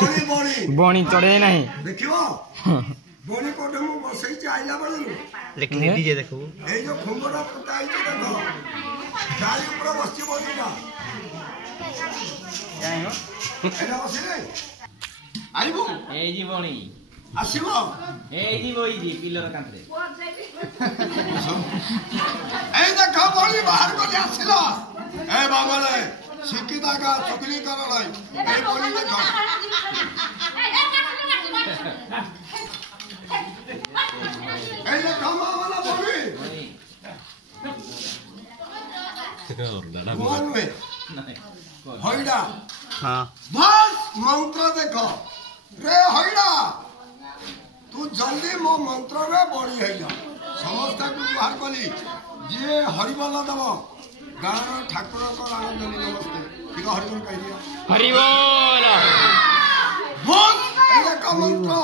बणी बणी बणी चढ़े नहीं देखियो बणी कोठे मु बसई आइला बणी लेकिन डीजे देखो ए जो खुंगरा पता आई छ देखो गाड़ी ऊपर बसची बोली ना जाई हो एला बसी रे आइबो ए जी बणी आसीबो ए जी बोई जी पिलर कांतरे ए देखो बणी बाहर को आसीला ए बाबा रे शिकिता का चुगली कर लाई ए बणी देखो ए देखो मामा बणी कौन में होइडा हां बस मंत्र देखो रे होइडा तू जल्दी मो मंत्र रे बड़ी हैजा समस्त को बाहर कली जे हरिबोल दब गाँव ठाकुर को राणा देली नमस्ते ठीक हरिबोल कह दिया हरिबोल बस ए देखो मंत्र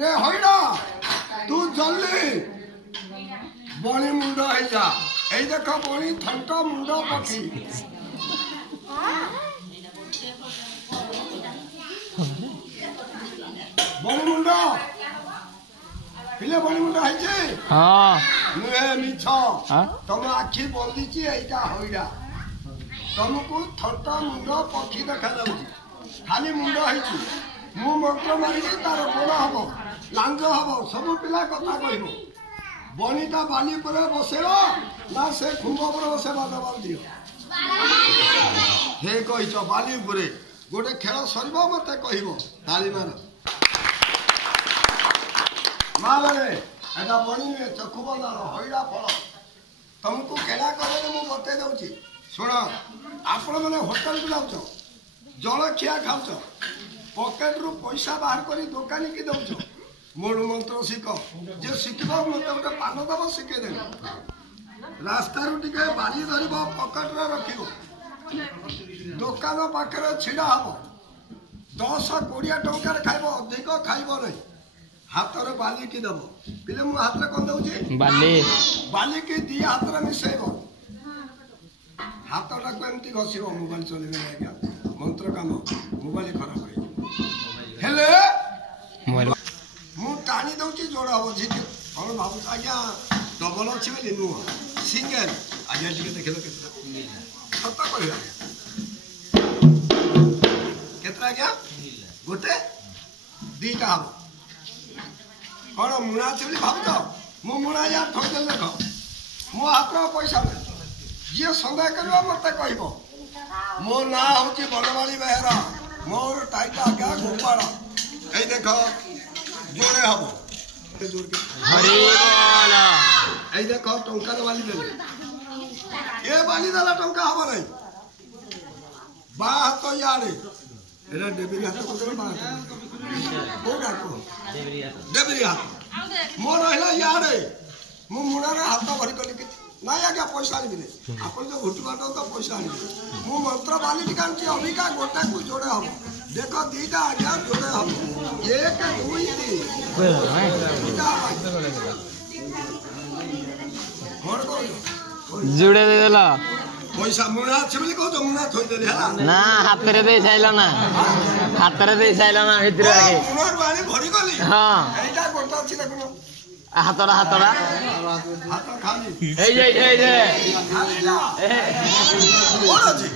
रे होइडा तू जल्दी बड़ी मुंडा हैजा ए देखो बड़ी थंटा मुंडा पकी बड़ी मुंडा पिले बड़ी मुंडा है जे हां नुए मिछो तुम आखी बोली छी एटा होइडा तुमको थंटा मुंडा पकी देखा जाउची खाली मुंडा है छी मु मंत्र मारी तार गोड़ा हबो लांग हबो सब पिला कथा कहबो बणीटा बाली पर बसेलो ना से खुंब पर बसे बादा बाल दियो हे कहिछ बाली पुरे गोटे खेल सरबो मते कहिबो ताली मार मारे एटा बणी में चखु बंदार होइडा फल तुमको केला करे मु बते दउची सुन आपण माने होटल को जाउछ जलखिया खाउछ पॉकेट रु पैसा बाहर करी दुकानी की दउछ मोर मंत्र शिख जे शिखबो मते गोटे पान दब शिखे दे रास्ता रु टिके बाली धरब पॉकेट रे रखिबो दुकान पाखरे छिड़ा हबो 10-20 टंका खाइबो अधिक खाइबो नहीं हाथ रे बाली की दब पिले मु हाथ रे कोन दउची बाली की दी हाथ रे मिसेबो हाथ टा को एमती घसिबो मोबाइल चलेबे आज्ञा मंत्र काम मोबाइल खराब होई हेले मोबाइल मु टाणी दउची जोड़ा हो जी हम बाबू आज्ञा डबल अछि बेली नु सिंगल आज्ञा जी के देखलो केतना सत्ता कहया केतना आज्ञा गोटे दीटा हम कौन मुना चली भावुच मु मुना यार ठोक देल देख मो हाथ पैसा नहीं जी संदेह कर मत कह मो ना हूँ बनवाली बेहरा मोर टाइटा आज्ञा गोपाल ये देख जोड़े हम ये देख टंका बाली दे ये बाली देला टंका हम नहीं बा हाथ यारे एरा डेबरी हाथ को बा देबरी हाथ मोर रहला यारे मु मुना रे हाथ भरी कली कि ना आज्ञा पैसा आनी आपन जो घुटी बाटो तो पैसा आनी मु मंत्र बाली टिकान की अभिका गोटा को जोड़े हम देखो दीटा आज्ञा जोड़े हम 1 2 3 जुड़े दे देला पैसा मुना छिबली को तो मुना थोई देली हला ना हाथ रे दे साइला ना हाथ रे दे साइला ना भितर आगे मुनर बाणी भरी गली हां एटा गोटा छी देखो हाथड़ा हाथ खाली ए जे खाली ना बोलो जी